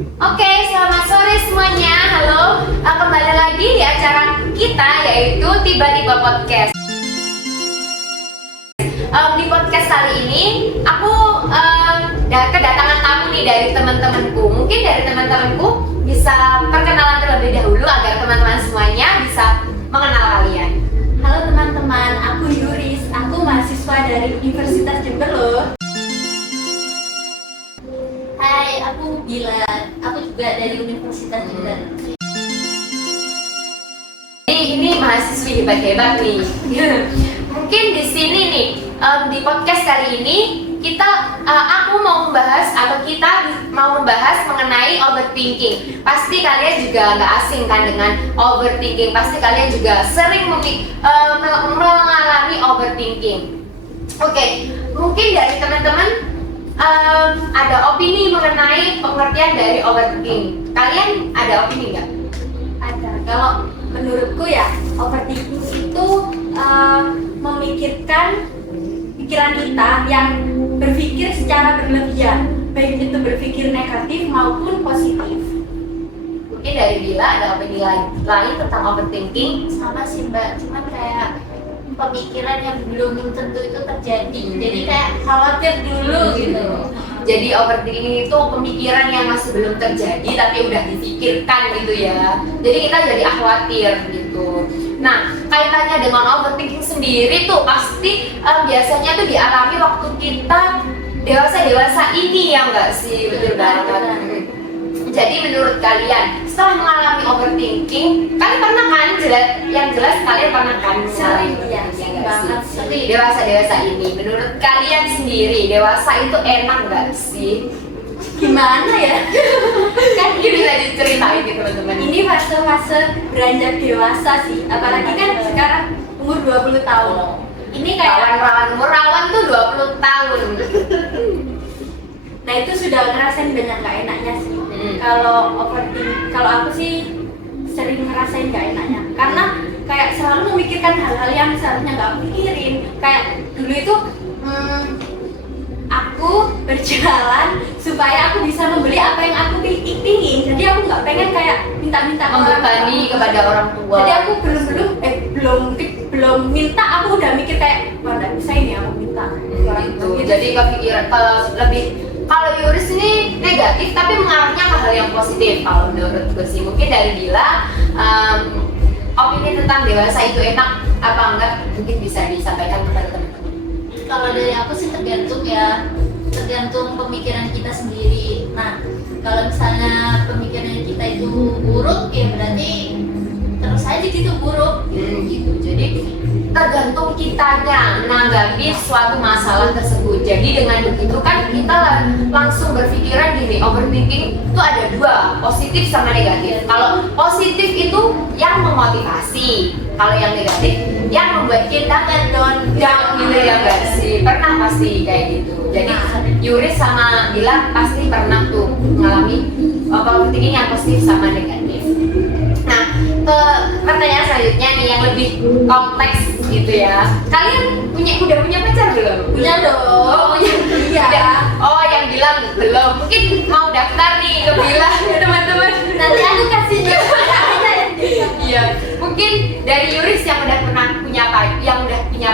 Oke, selamat sore semuanya. Halo, kembali lagi di acara kita yaitu Tiba-Tiba Podcast. Di podcast kali ini aku kedatangan tamu nih dari teman-temanku. Mungkin dari teman-temanku bisa perkenalan terlebih dahulu agar teman-teman semuanya bisa mengenal kalian. Halo teman-teman, aku Yuris, aku mahasiswa dari Universitas Jember loh. Hai, aku Bila, aku juga dari Universitas Jember. Ini mahasiswi hebat-hebat nih. Mungkin di sini nih, di podcast kali ini aku mau membahas atau kita mau membahas mengenai overthinking. Pasti kalian juga nggak asing kan dengan overthinking. Pasti kalian juga sering mengalami overthinking. Oke, mungkin dari teman-teman ada opini mengenai pengertian dari overthinking. Kalian ada opini nggak? Ada. Kalau menurutku ya, overthinking itu memikirkan pikiran kita yang berpikir secara berlebihan, baik itu berpikir negatif maupun positif. Mungkin dari Bila ada opini lain tentang overthinking. Sama sih Mbak, cuman kayak pemikiran yang belum tentu itu terjadi, jadi kayak khawatir dulu gitu. Jadi overthinking itu pemikiran yang masih belum terjadi tapi udah dipikirkan gitu ya. Jadi kita jadi khawatir gitu. Nah, kaitannya dengan overthinking sendiri tuh pasti biasanya tuh dialami waktu kita dewasa ini ya enggak sih? Betul banget. Jadi menurut kalian setelah mengalami overthinking, kalian pernah kan? Yang jelas kalian pernah kan? Sering banget. Dewasa ini, menurut kalian sendiri dewasa itu enak nggak sih? Gimana ya? Kan ini bisa diceritain gitu teman-teman. Ini fase-fase beranjak dewasa sih, apalagi kan sekarang umur 20 tahun. Ini kayak rawan tuh 20 tahun. Nah itu sudah ngerasain banyak gak enaknya sih. Kalau overthinking, kalau aku sih sering ngerasain gak enaknya, karena kayak selalu memikirkan hal-hal yang seharusnya gak pikirin. Kayak dulu itu aku berjalan supaya aku bisa membeli apa yang aku pingin. Jadi aku nggak pengen kayak minta-minta membebani kepada orang tua. Jadi aku belum minta, aku udah mikir kayak wah nggak bisa ini aku minta. Gitu. Jadi kepikiran lebih. Kalau Yuris ini negatif tapi mengarahnya ke hal yang positif. Kalau menurut gue sih mungkin dari Bila opini tentang dewasa itu enak apa enggak mungkin bisa disampaikan kepada teman-teman. Kalau dari aku sih tergantung pemikiran kita sendiri. Nah, kalau misalnya pemikiran kita itu buruk, ya berarti terus aja gitu buruk. Gitu. Jadi tergantung kitanya menanggapi suatu masalah tersebut. Jadi dengan begitu kan kita langsung berpikiran gini, overthinking itu ada dua, positif sama negatif. Kalau positif itu yang memotivasi, kalau yang negatif yang membuat kita down gitu ya guys sih. Pernah pasti kayak gitu. Jadi Yuris sama Bila pasti pernah tuh mengalami overthinking yang positif sama negatif. Nah, ke pertanyaan selanjutnya nih yang lebih kompleks gitu ya. Kalian udah punya pacar belum? Punya dong. Oh, punya. Iya. Oh, yang bilang belum. Mungkin mau daftar nih ke Bila ya teman-teman. Nanti aku kasih Iya. Mungkin dari Yuris yang udah punya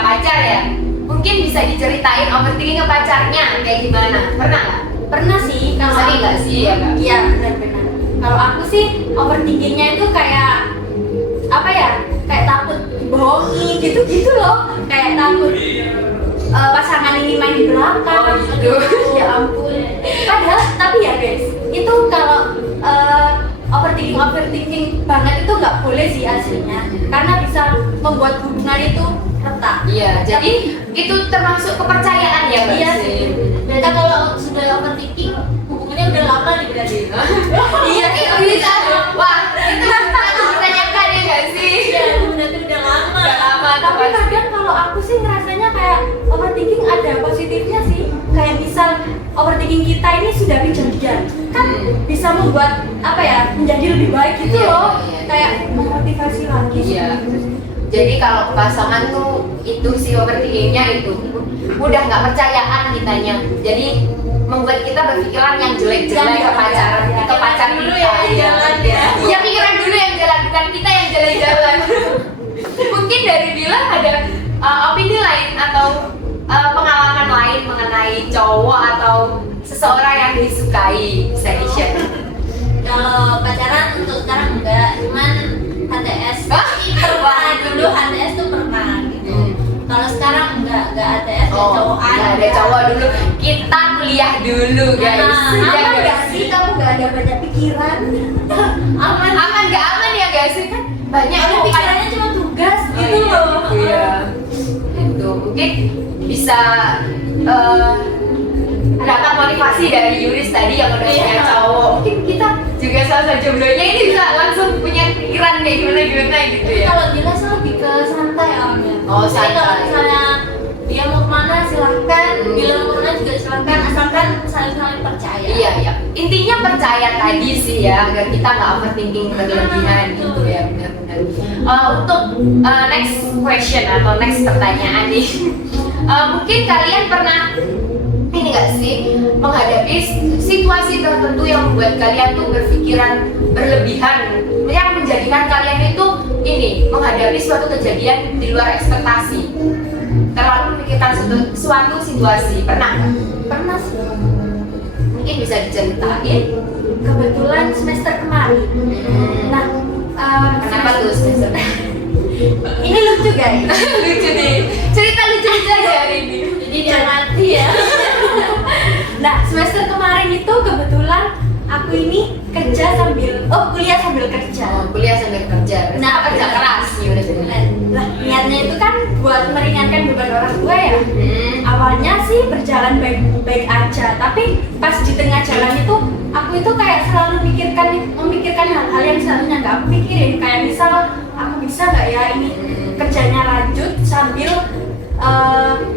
pacar ya. Mungkin bisa diceritain overthinking ke pacarnya kayak gimana? Pernah nggak? Pernah sih. Kalau Sering nggak sih ya kak? Iya benar-benar. Kalau aku sih overthinkingnya itu kayak apa ya? Kayak takut dibohongi gitu-gitu loh. Kayak takut pasangan ini main di belakang. Oh gitu. Ya ampun. Padahal tapi ya guys, itu kalau overthinking banget itu nggak boleh sih aslinya, karena bisa membuat hubungan itu retak. Iya. Jadi itu termasuk kepercayaan ya mbak? Iya sih. Berarti kalau sudah overthinking, hubungannya udah lama nih berarti. Iya bisa. Wah itu ditanyakan ya nggak sih? Iya, berarti udah lama. Udah lama. Tapi kadang kalau aku sih ngerasanya kayak overthinking ada positifnya sih. Kayak misal overthinking kita ini sudah kejadian, kan bisa membuat apa ya, menjadi lebih baik gitu loh. Kayak memotivasi lagi. Iya. Jadi kalau pasangan tuh itu si overthinkingnya itu udah nggak percayaan kitanya. Jadi membuat kita berpikiran yang jelek-jelek ke pacar cowok atau seseorang yang disukai? Bisa di-share? Kalau pacaran untuk sekarang enggak, cuman HTS. Tapi pernah dulu HTS tuh pernah gitu. Kalau sekarang enggak HTS, Oh, cowokan. nggak ada cowok dulu. Kita kuliah dulu, guys. Nah, Ya Aman nggak gak sih kamu gak ada banyak pikiran? Aman. Aman nggak aman ya guys? Kan banyak Ada loh, pikirannya cuma tugas Oh, gitu iya, loh. iya. Itu mungkin bisa dapat motivasi dari Yuris tadi yang udah Iya. punya cowok. Mungkin kita juga salah satu jomblonya ini bisa langsung punya pikiran kayak gimana gitu ya. Kalau Dila sih lebih ke santai orangnya. Oh, Jadi kalau santai. misalnya dia mau kemana silahkan, bila mau kemana juga silahkan, asalkan saling percaya. Iya, iya. Intinya percaya tadi sih ya, agar kita nggak overthinking berlebihan gitu ya, benar-benar. Untuk next question atau next pertanyaan nih, mungkin kalian pernah ini nggak sih menghadapi situasi tertentu yang membuat kalian tuh berpikiran berlebihan, yang menjadikan kalian itu ini menghadapi suatu kejadian di luar ekspektasi, terlalu memikirkan suatu situasi, pernah nggak? Pernah sih. Mungkin bisa diceritain. Kebetulan semester kemarin. Nah, Kenapa tuh semester? ini lucu guys. Lucu nih, cerita lucu-lucu aja hari ini. Jadi dia mati ya. Nah, semester kemarin itu kebetulan aku ini kuliah sambil kerja. Oh, kuliah sambil kerja. Nah, kerja keras gimana sih? Nah, niatnya itu kan buat meringankan beban orang tua ya. Hmm. Awalnya sih berjalan baik-baik aja, tapi pas di tengah jalan itu aku itu kayak selalu memikirkan hal-hal yang seharusnya nggak aku pikirin. Kayak misal aku bisa nggak ya ini kerjanya lanjut sambil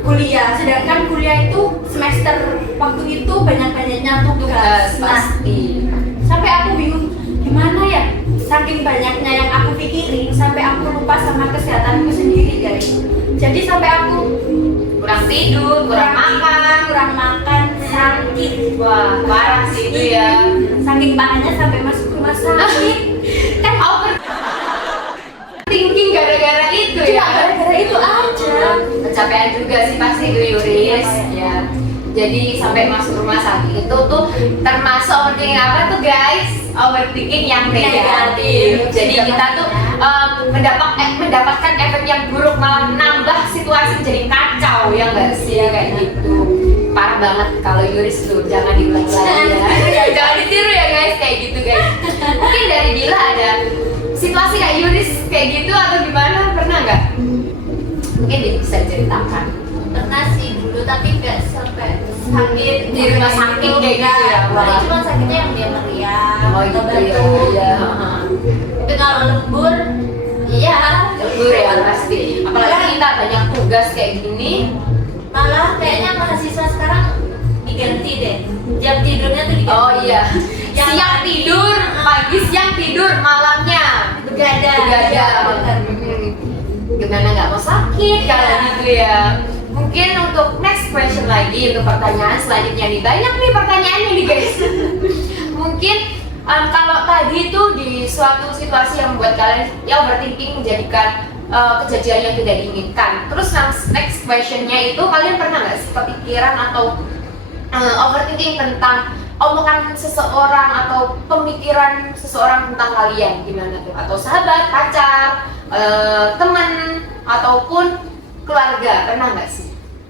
kuliah, sedangkan kuliah itu semester waktu itu banyak-banyaknya tugas. Nah, Pasti. sampai aku bingung gimana ya, saking banyaknya yang aku pikirin sampai aku lupa sama kesehatanku sendiri guys. Jadi sampai aku Kurang tidur, kurang makan. sakit. Wah, parah sih itu ya. Saking parahnya sampai masuk rumah sakit. Kan Thinking gara-gara itu cuma ya. gara-gara itu aja. Kecapean juga sih pasti itu Yuris ya. Jadi sampai masuk rumah sakit itu tuh termasuk overthinking apa tuh guys? Overthinking yang negatif. Jadi kita tuh mendapatkan efek yang buruk, malah menambah situasi jadi kacau ya nggak sih kayak gitu. Parah banget kalau Yuris tuh, jangan diulang lagi ya. Jangan ditiru ya guys kayak gitu guys. Mungkin dari Dila ada situasi kayak Yuris kayak gitu atau gimana, pernah nggak? Mungkin bisa ceritakan. Pernah sih dulu, tapi nggak sampai sakit Di rumah sakit kayak gitu ya? Paling cuma sakitnya yang dia meriang. Oh gitu ya. batuk. Iya. Tapi kalau lembur, iya. Lembur ya pasti. Apalagi kita banyak tugas kayak gini. Malah kayaknya mahasiswa sekarang diganti deh. Jam tidurnya tuh diganti. Oh iya. Yang Siang pagi, tidur, pagi siang tidur, malamnya begadang. begadang. Gimana nggak mau sakit kalau gitu ya? Mungkin untuk next question lagi, untuk pertanyaan selanjutnya nih, banyak nih pertanyaannya nih guys. Mungkin kalau tadi tuh di suatu situasi yang membuat kalian ya overthinking menjadikan kejadian yang tidak diinginkan. Terus next questionnya itu, kalian pernah nggak sih kepikiran atau overthinking tentang omongan seseorang atau pemikiran seseorang tentang kalian, gimana tuh? Atau sahabat, pacar, teman, ataupun keluarga, pernah nggak sih?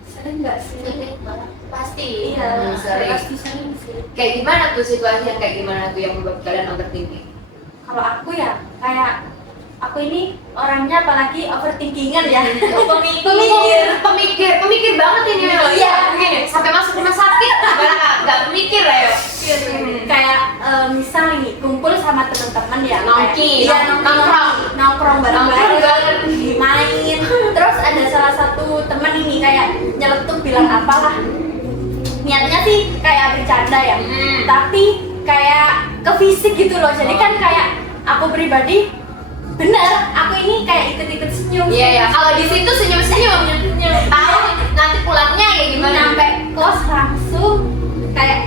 Sering nggak sih? Sering banget. Pasti. Iya, sering. pasti sering sih. Kayak gimana tuh situasi yang kayak gimana tuh yang membuat kalian overthinking? Kalau aku ya kayak aku ini orangnya apalagi overthinkingan ya. Pemikir banget ini memang. Iya. Begini, sampai masuk rumah sakit, nggak mikir ya. Kayak misal nih kumpul sama teman-teman ya, Nongki, iya nongkrong. nongkrong bareng-bareng, Nongkrong. main. Terus ada salah satu teman ini kayak nyeletuk bilang apalah, niatnya sih kayak bercanda ya, tapi kayak ke fisik gitu loh. Jadi kan kayak aku pribadi bener, aku ini kayak ikut-ikut senyum. Iya ya, kalau di situ senyum-senyum. Tahu nanti pulangnya kayak gimana? Nyampe kos langsung kayak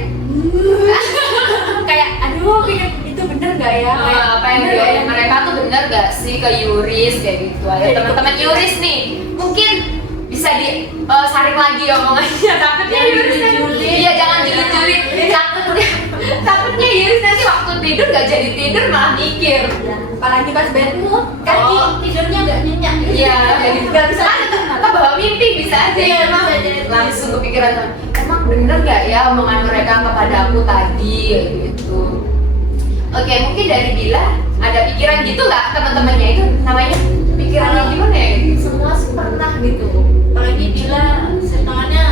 kayak aduh itu bener gak ya? Kayak, Apa yang bener nggak ya? mereka tuh bener gak sih ke Yuris kayak gitu? Ayo teman-teman Yuris nih, mungkin bisa bisa di saring lagi omongannya. Takutnya Yuris nanti, iya jangan julid-julid. Takutnya Yuris nanti waktu tidur gak jadi tidur malah mikir. Ya, apalagi pas bad mood kan tidurnya nggak nyenyak. Iya, jadi nggak bisa apa bawa mimpi bisa aja Iya, ya emang bisa jadi. langsung kepikiran emang bener nggak ya omongan mereka kepada aku tadi kayak gitu. Oke, mungkin dari Bila ada pikiran gitu nggak teman-temannya itu namanya pikirannya gimana ya? Semua sih pernah gitu. Apalagi bila setelahnya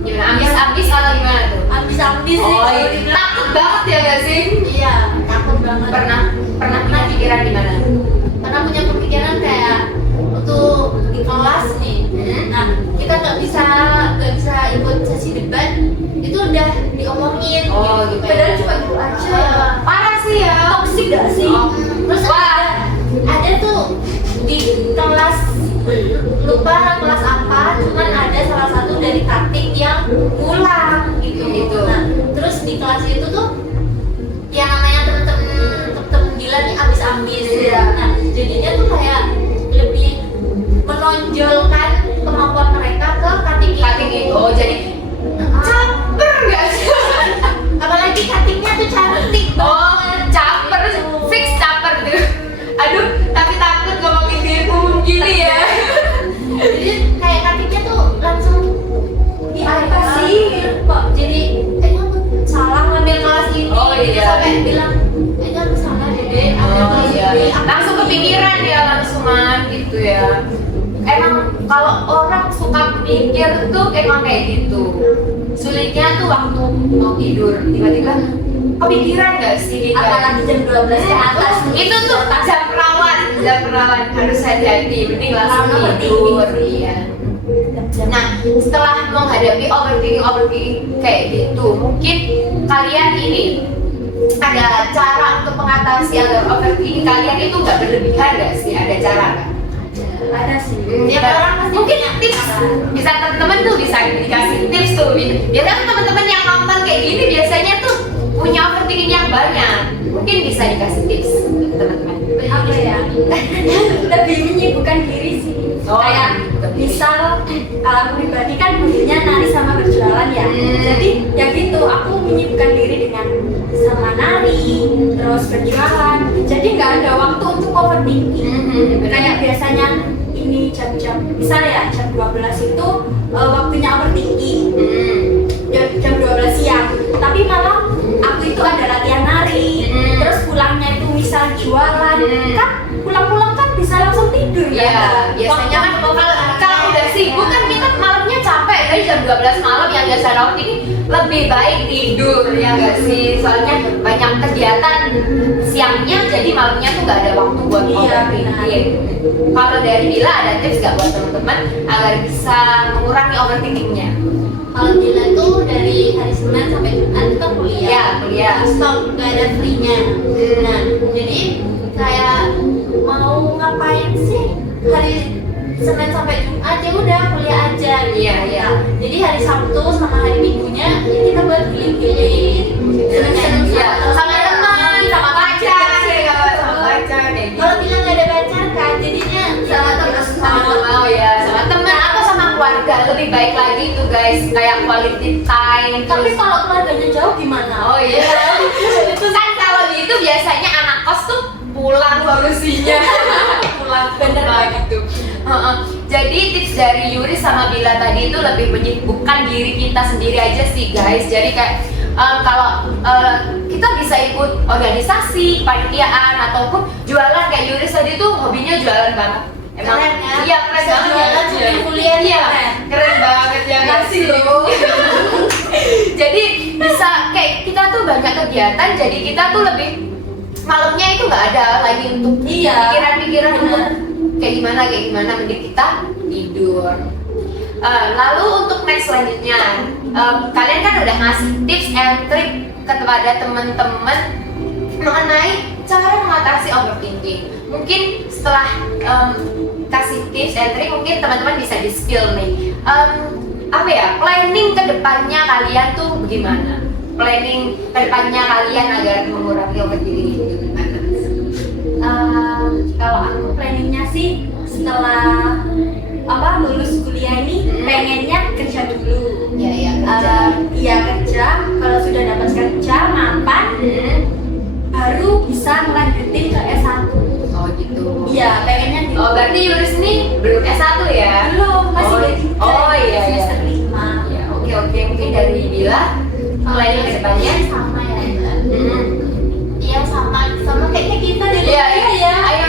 Gimana ambis-ambis atau gimana tuh? ambis-ambis sih. Oh, kalau iya. dibilang. Takut banget ya nggak sih? Iya, takut banget. Pernah punya pikiran gimana? Pernah punya pemikiran kayak untuk di kelas nih. Nah, kita nggak bisa ikut sesi debat, itu udah diomongin. Oh, gitu. Padahal cuma gitu aja. Parah sih ya. Toxic gak sih? Oh. Terus ada tuh di kelas, lupa kelas apa, cuman ada salah satu dari taktik yang ngulang gitu. Gitu. Nah, terus di kelas itu tuh yang namanya temen-temen gila nih ambis-ambis. Iya. Nah, jadinya tuh kayak lebih menonjolkan kemampuan mereka ke Cutting itu. Oh, jadi caper nggak sih? apalagi cuttingnya tuh cantik Oh, banget. caper, fix caper tuh. Aduh, tapi takut ngomongin dia umum gini ya. Jadi kayak cuttingnya tuh langsung di Apa sih? kok jadi kamu salah ngambil kelas ini. Oh, iya. Gitu, sampai bilang kayaknya aku salah deh ambil Oh kelas iya, ini. langsung kepikiran ya langsungan gitu ya. Emang kalau orang suka mikir tuh emang kayak gitu. Sulitnya tuh waktu mau tidur tiba-tiba kepikiran gak sih? Apalagi jam 12 ke atas Itu tuh jam perawan harus hati-hati, mending langsung Karena tidur. overthinking. Iya. Nah, setelah menghadapi overthinking kayak gitu, mungkin kalian ini ada cara untuk mengatasi agar overthinking kalian itu nggak berlebihan nggak sih? Ada cara nggak? Ada sih. Tiap orang pasti mungkin punya tips cara. bisa teman-teman tuh bisa dikasih tips tuh. Biasanya teman-teman yang nonton kayak gini biasanya tuh punya overthinking yang banyak. Mungkin bisa dikasih tips teman-teman. Apa ya? Lebih menyibukkan diri sih. Oh, Kayak misal kalau aku pribadi kan hobinya nari sama berjualan ya. Jadi ya gitu, aku menyibukkan diri dengan sama nari, terus berjualan. Jadi nggak ada waktu untuk overthinking. Kayak biasanya ini jam-jam, misal ya jam 12 itu waktunya overthinking. Jam 12 siang. Tapi malah aku itu ada latihan nari. Terus pulangnya itu misal jualan, kan pulang-pulang kan bisa langsung tidur Iya, ya. biasanya kan kalau udah sibuk kan kita malamnya capek dari jam 12 malam yang biasa overthinking lebih baik tidur ya nggak sih? Soalnya banyak kegiatan siangnya jadi malamnya tuh nggak ada waktu buat Iya, overthinking. Kalau dari Bila ada tips nggak buat teman-teman agar bisa mengurangi overthinkingnya? Kalau gila tuh dari hari Senin sampai Jumat kita kuliah. Iya, kuliah. Stop, nggak ada free-nya. Nah, jadi kayak mau ngapain sih hari Senin sampai Jumat ya udah kuliah aja. Gitu. Iya, iya. Nah, jadi hari Sabtu sama hari Minggunya ya kita buat keliling-keliling. Seneng-seneng Iya, sama teman, sama pacar, ya, sama pacar kayak gitu. Kalau bilang nggak ada pacar kan, jadinya sama teman. Oh ya, sama teman atau sama keluarga lebih baik lagi tuh guys, kayak quality time. Tapi terus- kalau keluarganya jauh gimana? oh iya, itu kan kalau gitu biasanya anak kos tuh pulang solusinya, pulang bener gitu. Heeh. Jadi tips dari Yuri sama Bila tadi itu lebih menyibukkan diri kita sendiri aja sih guys. Jadi kayak kalau kita bisa ikut organisasi, panitiaan ataupun jualan kayak Yuri tadi tuh hobinya jualan banget. Emang Keren ya? iya keren Bisa banget jualan sambil kuliah nih, Iya, keren. keren banget ya nggak Makasih sih? loh. Jadi bisa kayak kita tuh banyak kegiatan, jadi kita tuh lebih malamnya itu nggak ada lagi untuk Iya. pikiran-pikiran Bener. untuk kayak gimana mending kita tidur. Lalu untuk next selanjutnya, kalian kan udah ngasih tips and trick kepada teman-teman mengenai cara mengatasi overthinking. Mungkin setelah kasih tips and trick, mungkin teman-teman bisa di spill nih. Apa ya, planning kedepannya kalian tuh bagaimana? Planning kedepannya kalian agar mengurangi overthinking itu gimana? Kalau aku planningnya sih setelah lulus kuliah ini pengennya kerja dulu. Iya kerja. Iya kerja. Kalau sudah dapat kerja mapan, baru bisa melanjutin ke S1. Oh gitu. Iya pengennya gitu. Oh berarti Yuris ini belum S1 ya? Belum, masih Oh, D3. oh iya, semester 5. Ya oke mungkin dari Bila planning ke depannya. sama ya Mbak. Hmm. Iya sama kayaknya kita deh. Iya ya. Ayo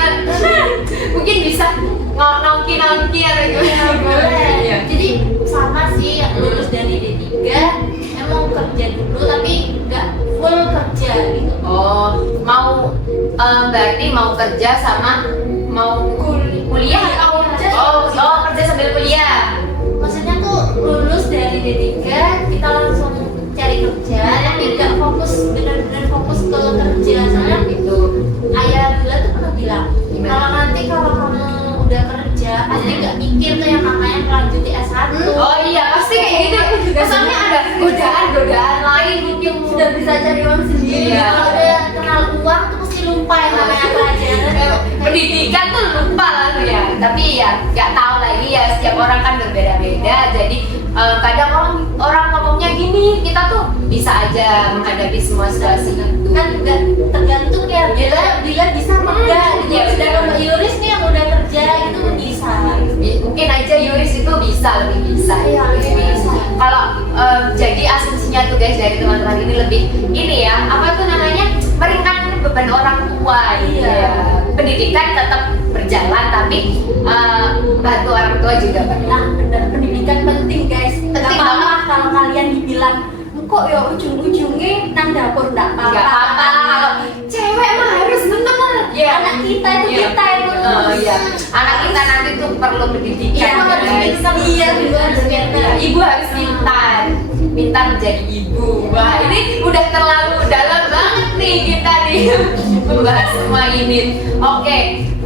mungkin bisa nongki atau gimana? Boleh. Iya. Jadi sama sih lulus dari D3 emang kerja dulu tapi nggak full kerja gitu. Oh mau berarti mau kerja sama mau kuliah atau kerja sambil kuliah? Maksudnya tuh lulus dari D3 kita langsung cari kerja tapi nggak bener-bener fokus ke kerja. Soalnya Gitu. ayah Bila tuh pernah bilang Gimana? kalau nanti kalau kamu udah kerja pasti nggak mikir tuh yang namanya melanjuti S1. Oh iya pasti kayak gitu. Soalnya ada godaan lain mungkin Sudah bisa cari uang sendiri. Iya. Kalau udah kenal uang tuh pasti lupa yang namanya pelajaran. Pendidikan tuh lupa lalu ya. Tapi ya nggak tahu lagi ya, setiap orang kan berbeda-beda. Jadi kadang orang ngomongnya gini, kita tuh bisa aja menghadapi semua situasi itu. Kan nggak tergantung ya bila bisa apa enggak gitu. Iya, Sedangkan benar. Mbak Yuris nih yang udah kerja itu bisa. Mungkin aja Yuris itu lebih bisa. Iya, lebih bisa. Kalau jadi asumsinya tuh guys dari teman-teman ini lebih ini ya, apa tuh namanya, meringankan beban orang tua. Iya. Pendidikan tetap berjalan tapi bantu orang tua juga Nah, pernah. benar pendidikan penting guys. Penting Gak apa-apa kalau kalian dibilang kok ya ujung-ujungnya nang dapur nggak apa-apa. Nggak apa-apa kalau cewek mah harus bener. Ya. Anak kita itu Iya. kita itu. Oh iya. Anak kita nanti tuh perlu pendidikan. Iya, guys. harus pintar. Iya, harus pintar. Iya, ibu harus pintar menjadi ibu. Wah ini udah terlalu dalam banget nih kita nih membahas semua ini. Oke,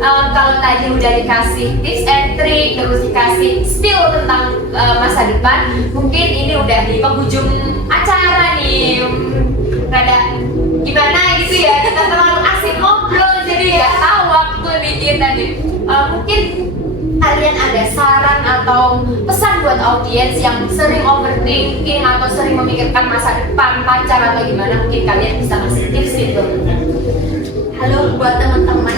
kalau tadi udah dikasih tips and trick, terus dikasih spill tentang masa depan, mungkin ini udah di penghujung acara nih. Rada gimana gitu ya, kita terlalu asik ngobrol jadi nggak tahu waktu nih kita nih. Mungkin kalian ada saran atau pesan buat audiens yang sering overthinking atau sering memikirkan masa depan pacar atau gimana, mungkin kalian bisa kasih tips gitu. Halo buat teman-teman.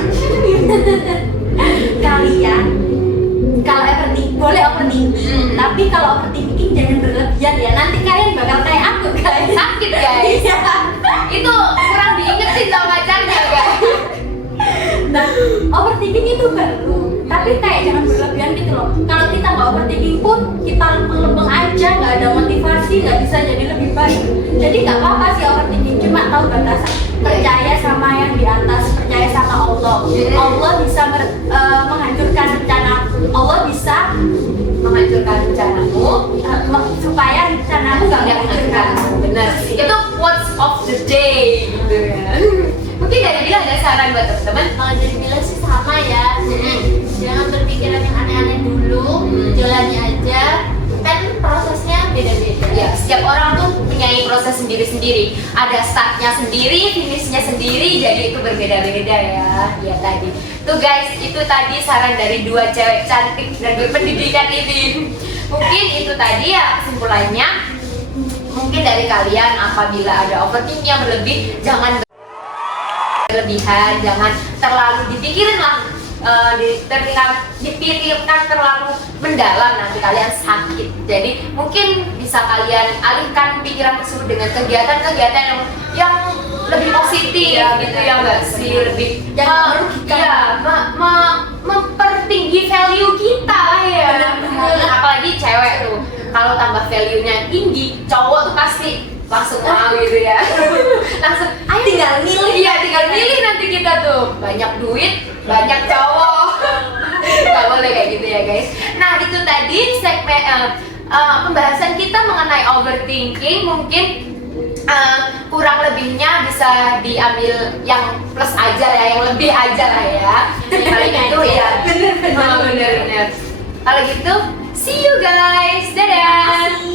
Kalian kalau overthinking boleh overthinking, tapi kalau overthinking jangan berlebihan ya. Nanti kalian bakal kayak aku guys. Sakit guys. Iya. Itu kurang diingetin sama pacarnya guys. Nah, overthinking itu perlu, tapi kayak jangan berlebihan gitu loh. Kalau kita nggak overthinking pun kita lempeng aja, nggak ada motivasi, nggak bisa jadi lebih baik. Jadi nggak apa-apa sih overthinking, cuma tahu batasan. Percaya sama yang di atas, percaya sama Allah. Allah bisa menghancurkan rencana. Allah bisa Menghancurkan rencanamu supaya rencanamu nggak dihancurkan. benar. Itu quotes of the day gitu ya. Mungkin dari Bila ada saran buat teman-teman. Kalau dari Bila sih sama ya. Jangan berpikiran yang aneh-aneh dulu, jalani aja. Kan prosesnya beda-beda. Ya, setiap orang tuh punya proses sendiri-sendiri. Ada startnya sendiri, finishnya sendiri, jadi itu berbeda-beda ya. Ya tadi. Tuh guys, itu tadi saran dari dua cewek cantik dan berpendidikan ini. Mungkin itu tadi ya kesimpulannya. Mungkin dari kalian apabila ada overthinking yang berlebih, jangan berlebihan, jangan terlalu dipikirin lah. Dipikirkan terlalu mendalam, nanti kalian sakit. Jadi mungkin bisa kalian alihkan pikiran tersebut dengan kegiatan-kegiatan yang lebih positif gitu ya mbak sih, lebih mempertinggi value kita lah ya. Apalagi cewek tuh kalau tambah value-nya tinggi, cowok tuh pasti langsung mau gitu ya. Langsung ayo tinggal milih nanti kita tuh banyak duit, banyak cowok. Gak boleh kayak gitu ya guys. Nah itu tadi segmen pembahasan kita mengenai overthinking. Mungkin kurang lebihnya bisa diambil yang plus aja ya, yang lebih aja lah ya. Kalau gitu ya bener. Kalau gitu see you guys, dadah.